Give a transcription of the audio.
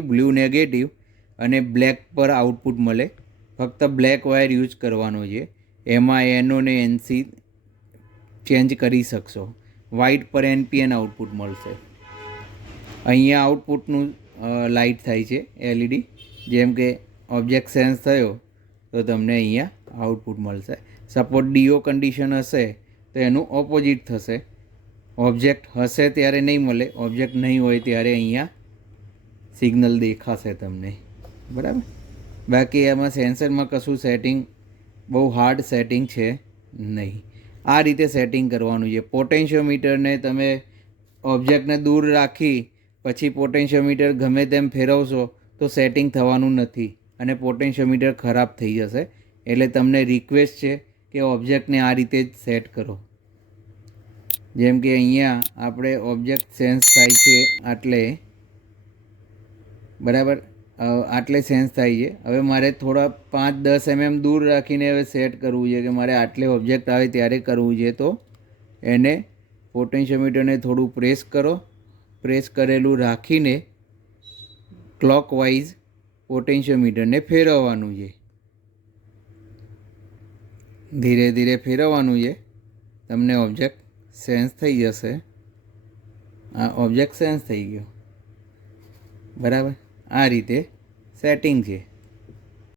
Blue negative અને black પર output મળે. ફક્ત બ્લેક વાયર યુઝ કરવાનો છે. એમાં એનઓ ને એનસી ચેન્જ કરી શકશો. વ્હાઇટ પર એનપીએન આઉટપુટ મળશે. અહીંયા આઉટપુટનું લાઇટ થાય છે એલઈડી. જેમ કે ઓબ્જેક્ટ સેન્સ થયો તો તમને અહીંયા આઉટપુટ મળશે. સપોઝ ડીઓ કન્ડિશન હશે તો એનું ઓપોઝિટ થશે. ઓબ્જેક્ટ હશે ત્યારે નહીં મળે, ઓબ્જેક્ટ નહીં હોય ત્યારે અહીંયા સિગ્નલ દેખાશે તમને. બરાબર. બાકી એમાં સેન્સરમાં કશું સેટિંગ, બહુ હાર્ડ સેટિંગ છે નહીં. આ રીતે સેટિંગ કરવાનું છે. પોટેન્શિયોમીટરને તમે ઓબ્જેક્ટને દૂર રાખી પછી પોટેન્શિયોમીટર ગમે તેમ ફેરવશો તો સેટિંગ થવાનું નથી અને પોટેન્શિયોમીટર ખરાબ થઈ જશે. એટલે તમને રિક્વેસ્ટ છે કે ઓબ્જેક્ટને આ રીતે જ સેટ કરો. જેમ કે અહીંયા આપણે ઓબ્જેક્ટ સેન્સ થાય છે આટલે, બરાબર, આટલે સેન્સ થાય છે. હવે મારે થોડા 5-10 mm દૂર રાખીને હવે સેટ કરવું છે કે મારે આટલે ઓબ્જેક્ટ આવે ત્યારે કરવું છે. તો એને પોટેન્શિયોમીટરને થોડું પ્રેસ કરો. પ્રેસ કરેલું રાખીને ક્લોકવાઇઝ પોટેન્શિયોમીટરને ફેરવવાનું છે. ધીરે ધીરે ફેરવવાનું છે. તમને ઓબ્જેક્ટ સેન્સ થઈ જશે. આ ઓબ્જેક્ટ સેન્સ થઈ ગયો. બરાબર. આ રીતે સેટિંગ છે.